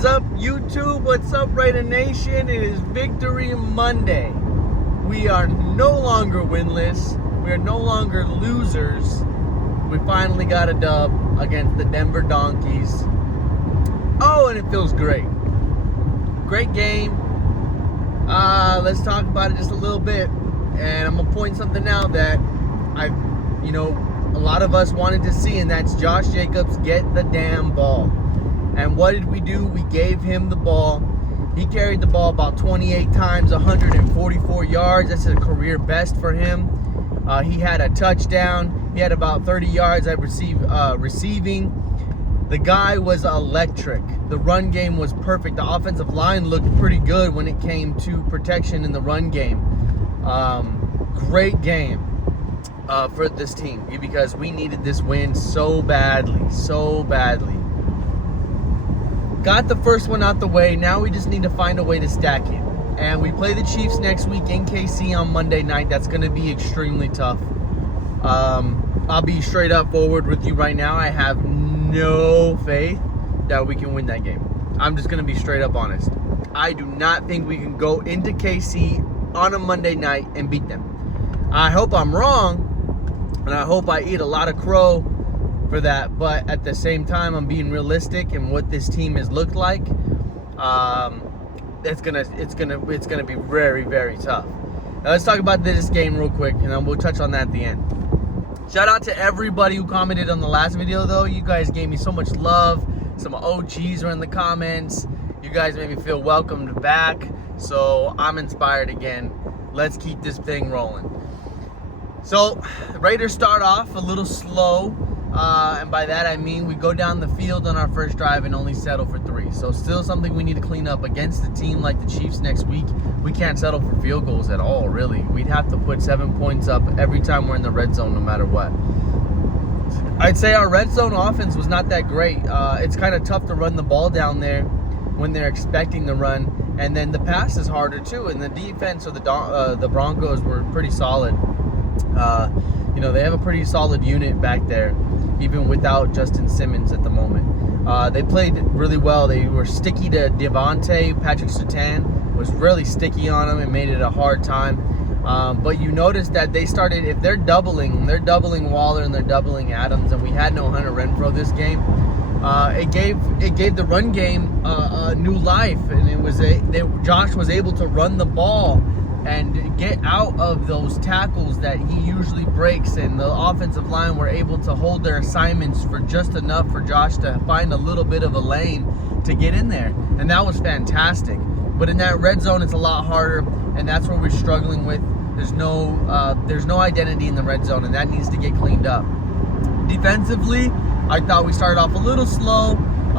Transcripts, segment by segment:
is up, YouTube? What's up, Raider Nation? It is Victory Monday. We are no longer winless. We are no longer losers. We finally got a dub against the Denver Donkeys. Oh, and it feels great. Great game. Let's talk about it just a little bit. And I'm going to point something out that a lot of us wanted to see, and that's Josh Jacobs get the damn ball. And what did we do? We gave him the ball. He carried the ball about 28 times, 144 yards. That's a career best for him. He had a touchdown. He had about 30 yards receiving. The guy was electric. The run game was perfect. The offensive line looked pretty good when it came to protection in the run game. Great game for this team because we needed this win so badly. Got the first one out the way. Now we just need to find a way to stack it. And we play the Chiefs next week in KC on Monday night. That's going to be extremely tough. I'll be straight up forward with you right now. I have no faith that we can win that game. I'm just going to be straight up honest. I do not think we can go into KC on a Monday night and beat them. I hope I'm wrong, and I hope I eat a lot of crow for that, but at the same time, I'm being realistic in what this team has looked like. It's gonna be very, very tough. Now let's talk about this game real quick, and then we'll touch on that at the end. Shout out to everybody who commented on the last video, though. You guys gave me so much love. Some OGs were in the comments. You guys made me feel welcomed back, so I'm inspired again. Let's keep this thing rolling. So, the Raiders start off a little slow. And by that I mean we go down the field on our first drive and only settle for 3. So still something we need to clean up against a team like the Chiefs next week. We can't settle for field goals at all, really. We'd have to put 7 points up every time we're in the red zone, no matter what. I'd say our red zone offense was not that great. It's kind of tough to run the ball down there when they're expecting the run. And then the pass is harder too. And the defense of the Broncos were pretty solid. They have a pretty solid unit back there, even without Justin Simmons at the moment. They played really well. They were sticky to Devontae. Patrick Surtain was really sticky on him and made it a hard time. But you notice that they started, if they're doubling Waller and they're doubling Adams, and we had no Hunter Renfrow this game. It gave the run game a new life, and Josh was able to run the ball and get out of those tackles that he usually breaks, and the offensive line were able to hold their assignments for just enough for Josh to find a little bit of a lane to get in there, and that was fantastic. But in that red zone, it's a lot harder, and that's where we're struggling with. There's no identity in the red zone, and that needs to get cleaned up. Defensively, I thought we started off a little slow.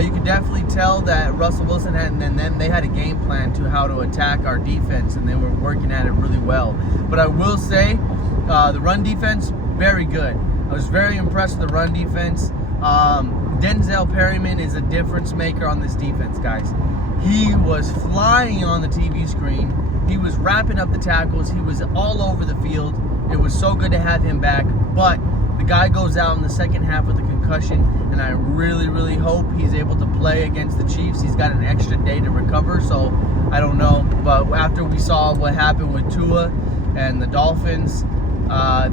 You could definitely tell that Russell Wilson and then they had a game plan to how to attack our defense, and they were working at it really well. But I will say, the run defense, very good. I was very impressed with the run defense. Denzel Perryman is a difference maker on this defense, guys. He was flying on the TV screen. He was wrapping up the tackles. He was all over the field. It was so good to have him back. But the guy goes out in the second half with a concussion, and I really, really hope he's able to play against the Chiefs. He's got an extra day to recover, so I don't know. But after we saw what happened with Tua and the Dolphins,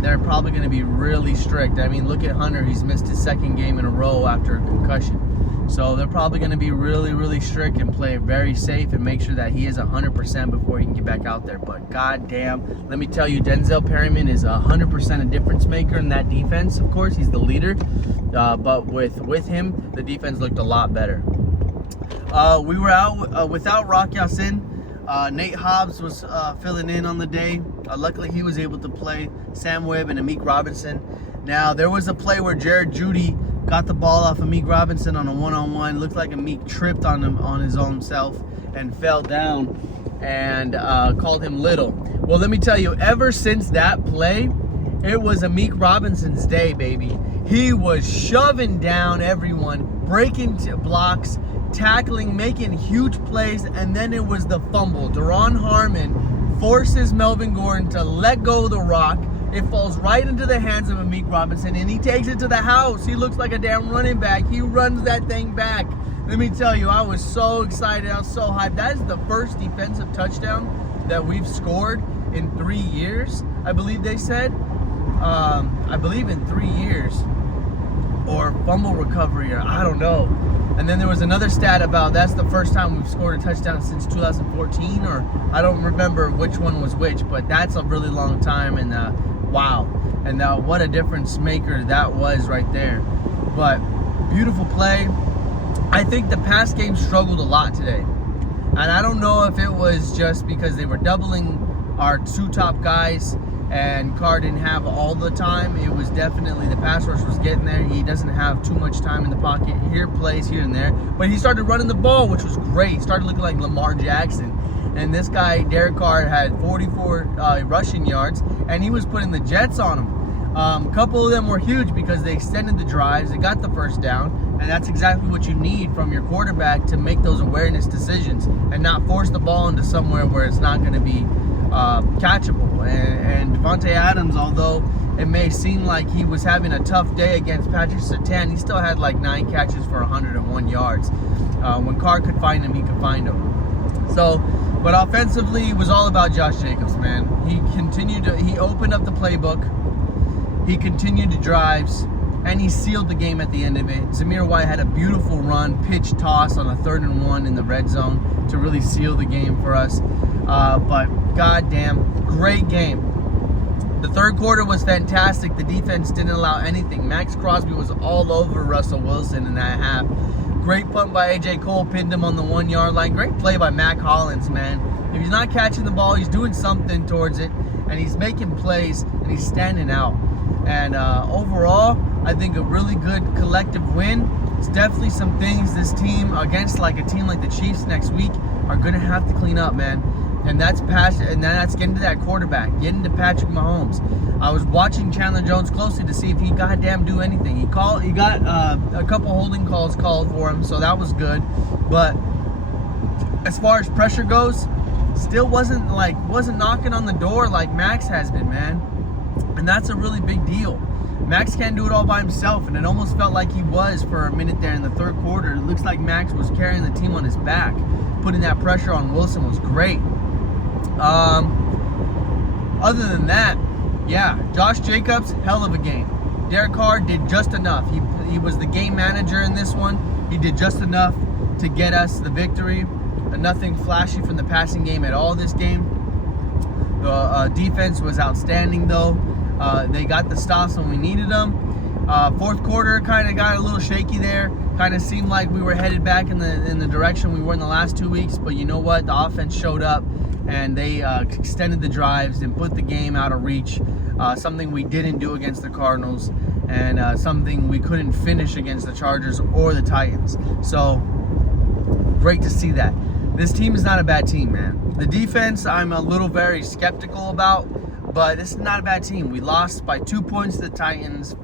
they're probably going to be really strict. I mean, look at Hunter. He's missed his second game in a row after a concussion. So they're probably going to be really, really strict and play very safe and make sure that he is 100% before he can get back out there. But goddamn, let me tell you, Denzel Perryman is 100% a difference maker in that defense. Of course, he's the leader. But with him, the defense looked a lot better. We were out without Rock Ya-Sin. Nate Hobbs was filling in on the day. Luckily, he was able to play Sam Webb and Amik Robinson. Now, there was a play where Jared Jeudy got the ball off Amik Robinson on a one-on-one. Looked like Amik tripped on him on his own self and fell down and called him little. Well, let me tell you, ever since that play, it was Amik Robinson's day, baby. He was shoving down everyone, breaking blocks, tackling, making huge plays, and then it was the fumble. Daron Harmon forces Melvin Gordon to let go of the rock. It falls right into the hands of Amik Robinson, and he takes it to the house. He looks like a damn running back. He runs that thing back. let me tell you, I was so excited. I was so hyped. That is the first defensive touchdown that we've scored in 3 years, I believe they said. I believe in 3 years, or fumble recovery, or I don't know. And then there was another stat about that's the first time we've scored a touchdown since 2014, or I don't remember which one was which, but that's a really long time. And wow, and what a difference maker that was right there. But beautiful play. I think the pass game struggled a lot today, and I don't know if it was just because they were doubling our 2 top guys and Carr didn't have all the time. It was definitely the pass rush was getting there. He doesn't have too much time in the pocket. Here plays here and there, but he started running the ball, which was great. He started looking like Lamar Jackson. And this guy, Derek Carr, had 44 rushing yards, and he was putting the Jets on him. A couple of them were huge because they extended the drives. They got the first down, and that's exactly what you need from your quarterback to make those awareness decisions and not force the ball into somewhere where it's not going to be catchable. And Davante Adams, although it may seem like he was having a tough day against Patrick Surtain, he still had like 9 catches for 101 yards. When Carr could find him, he could find him. So, but offensively, it was all about Josh Jacobs, man. He opened up the playbook. He continued to drives, and he sealed the game at the end of it. Zamir White had a beautiful run, pitch toss on a 3rd and 1 in the red zone to really seal the game for us. But goddamn, great game. The third quarter was fantastic. The defense didn't allow anything. Max Crosby was all over Russell Wilson in that half. Great punt by A.J. Cole, pinned him on the 1-yard line. Great play by Mac Hollins, man. If he's not catching the ball, he's doing something towards it, and he's making plays, and he's standing out. And overall, I think a really good collective win. It's definitely some things this team, against like a team like the Chiefs next week, are going to have to clean up, man. And that's passion, and that's getting to that quarterback, getting to Patrick Mahomes. I was watching Chandler Jones closely to see if he goddamn do anything. He got a couple holding calls called for him, so that was good. But as far as pressure goes, still wasn't knocking on the door like Max has been, man. And that's a really big deal. Max can't do it all by himself, and it almost felt like he was for a minute there in the third quarter. It looks like Max was carrying the team on his back. Putting that pressure on Wilson was great. Other than that, yeah, Josh Jacobs, hell of a game. Derek Carr did just enough. He was the game manager in this one. He did just enough to get us the victory. Nothing flashy from the passing game at all this game. The defense was outstanding, though. They got the stops when we needed them. Fourth quarter kind of got a little shaky there. Kind of seemed like we were headed back in the direction we were in the last 2 weeks. But you know what? The offense showed up, and they extended the drives and put the game out of reach. Something we didn't do against the Cardinals, and something we couldn't finish against the Chargers or the Titans. So great to see that. This team is not a bad team, man. The defense, I'm a little very skeptical about, but this is not a bad team. We lost by 2 points to the Titans,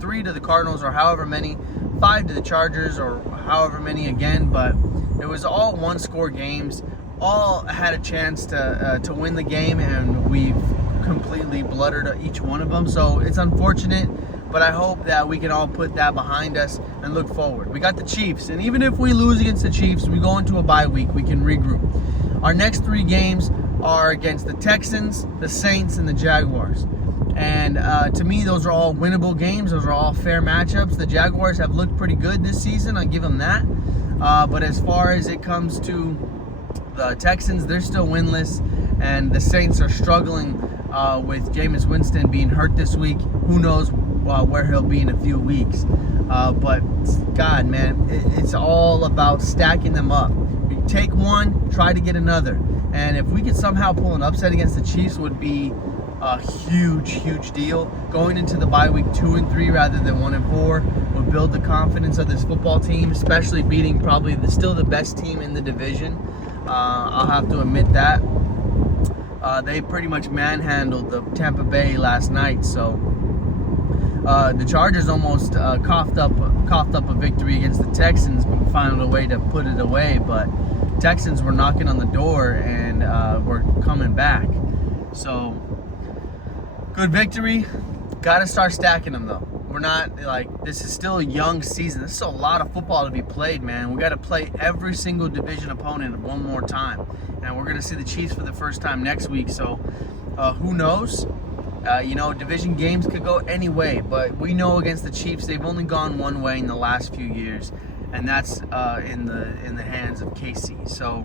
3 to the Cardinals, or however many, 5 to the Chargers, or however many again. But it was all one-score games. All had a chance to win the game, and we've completely bluttered each one of them. So it's unfortunate, but I hope that we can all put that behind us and look forward. We got the Chiefs, and even if we lose against the Chiefs, we go into a bye week, we can regroup. Our next 3 games are against the Texans, the Saints, and the Jaguars. And to me, those are all winnable games. Those are all fair matchups. The Jaguars have looked pretty good this season. I give them that. But as far as it comes to the Texans, they're still winless. And the Saints are struggling with Jameis Winston being hurt this week. Who knows where he'll be in a few weeks. But, God, man, it's all about stacking them up. You take one, try to get another. And if we could somehow pull an upset against the Chiefs, would be a huge deal. Going into the bye week 2 and 3 rather than 1 and 4 would build the confidence of this football team, especially beating probably still the best team in the division. I'll have to admit that. They pretty much manhandled the Tampa Bay last night, so the Chargers almost coughed up a victory against the Texans, but found a way to put it away. But Texans were knocking on the door and were coming back. So good victory. Got to start stacking them though. we're not like, this is still a young season. This is a lot of football to be played, man. We got to play every single division opponent one more time, and we're gonna see the Chiefs for the first time next week. So who knows? Division games could go any way, but we know against the Chiefs, they've only gone one way in the last few years, and that's in the hands of KC. So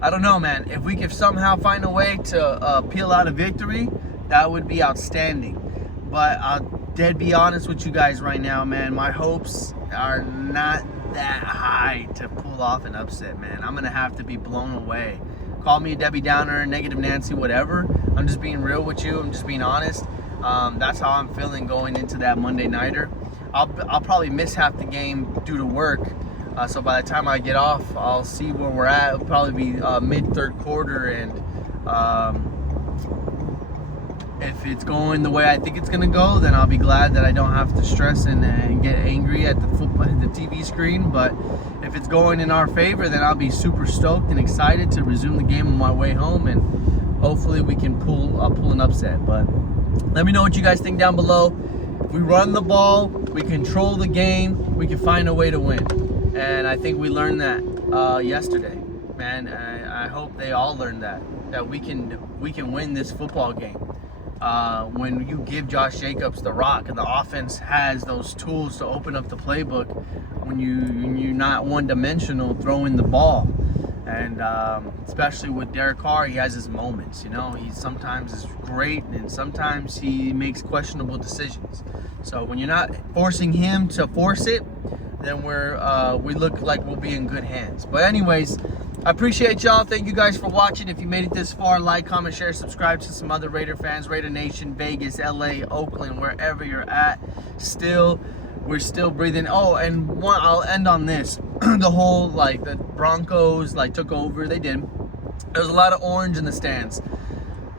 I don't know, man. If we could somehow find a way to peel out a victory, that would be outstanding. But I'll dead be honest with you guys right now, man. My hopes are not that high to pull off an upset, man. I'm gonna have to be blown away. Call me a Debbie Downer, negative Nancy, whatever. I'm just being real with you. I'm just being honest. That's how I'm feeling going into that Monday nighter. I'll probably miss half the game due to work. So by the time I get off, I'll see where we're at. It'll probably be mid-third quarter, and if it's going the way I think it's gonna go, then I'll be glad that I don't have to stress and get angry at the TV screen. But if it's going in our favor, then I'll be super stoked and excited to resume the game on my way home, and hopefully we can pull an upset. But let me know what you guys think down below. If we run the ball, we control the game, we can find a way to win. And I think we learned that yesterday, man. I hope they all learned that we can win this football game. When you give Josh Jacobs the rock and the offense has those tools to open up the playbook, when you're not one-dimensional throwing the ball, and especially with Derek Carr, he has his moments. He sometimes is great and sometimes he makes questionable decisions. So when you're not forcing him to force it, then we look like we'll be in good hands. But anyways, I appreciate y'all. Thank you guys for watching. If you made it this far, like, comment, share, subscribe to some other Raider fans. Raider Nation, Vegas, LA, Oakland, wherever you're at. We're still breathing. Oh, and I'll end on this. The whole, the Broncos, took over. They did. There's a lot of orange in the stands.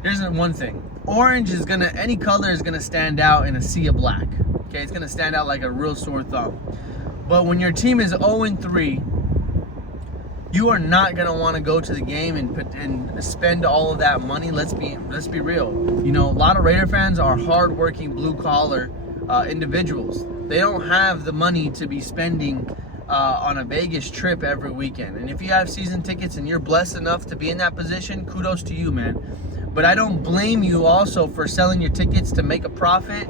Here's one thing. Orange is any color is gonna stand out in a sea of black. Okay, it's gonna stand out like a real sore thumb. But when your team is 0-3, you are not gonna want to go to the game and spend all of that money. Let's be real. A lot of Raider fans are hardworking, blue collar individuals. They don't have the money to be spending on a Vegas trip every weekend. And if you have season tickets and you're blessed enough to be in that position, kudos to you, man. But I don't blame you also for selling your tickets to make a profit,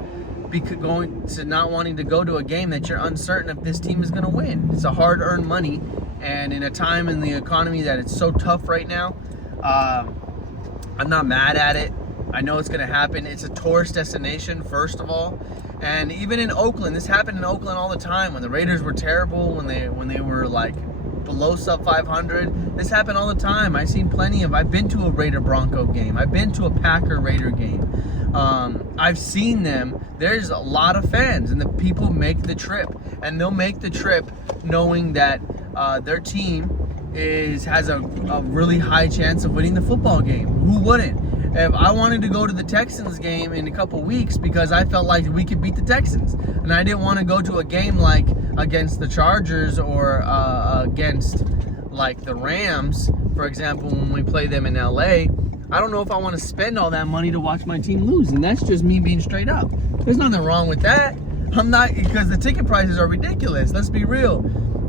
because going to not wanting to go to a game that you're uncertain if this team is going to win. It's a hard-earned money, and in a time in the economy that it's so tough right now, I'm not mad at it. I know it's going to happen. It's a tourist destination, first of all, and even in Oakland, this happened in Oakland all the time when the Raiders were terrible, when they were below sub 500. This happened all the time. I've been to a Raider Bronco game. I've been to a Packer Raider game. I've seen them. There's a lot of fans, and the people make the trip, and they'll make the trip knowing that their team has a really high chance of winning the football game. Who wouldn't? If I wanted to go to the Texans game in a couple weeks because I felt like we could beat the Texans, and I didn't want to go to a game like against the Chargers or against the Rams, for example, when we play them in LA, I don't know if I want to spend all that money to watch my team lose. And that's just me being straight up. There's nothing wrong with that. I'm not, because the ticket prices are ridiculous. Let's be real.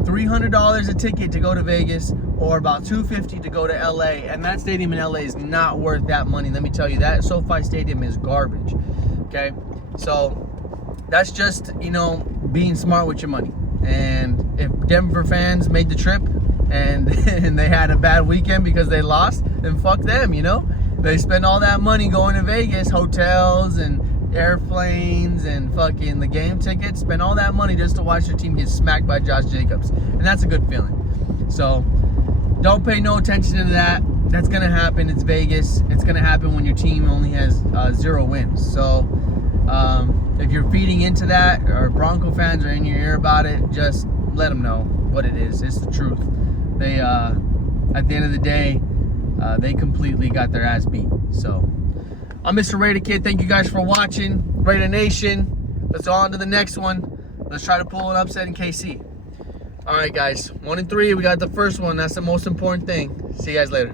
$300 a ticket to go to Vegas, or about $250 to go to LA. And that stadium in LA is not worth that money. Let me tell you that. SoFi Stadium is garbage. Okay? So that's just, being smart with your money. And if Denver fans made the trip and they had a bad weekend because they lost, then fuck them, They spend all that money going to Vegas, hotels and airplanes and fucking the game tickets, spend all that money just to watch their team get smacked by Josh Jacobs. And that's a good feeling. So don't pay no attention to that. That's going to happen. It's Vegas. It's going to happen when your team only has 0 wins. So if you're feeding into that, or Bronco fans are in your ear about it, just let them know what it is. It's the truth. They, at the end of the day, they completely got their ass beat. So, I'm Mr. Raider Kid. Thank you guys for watching. Raider Nation, let's go on to the next one. Let's try to pull an upset in KC. All right, guys. 1-3. We got the first one. That's the most important thing. See you guys later.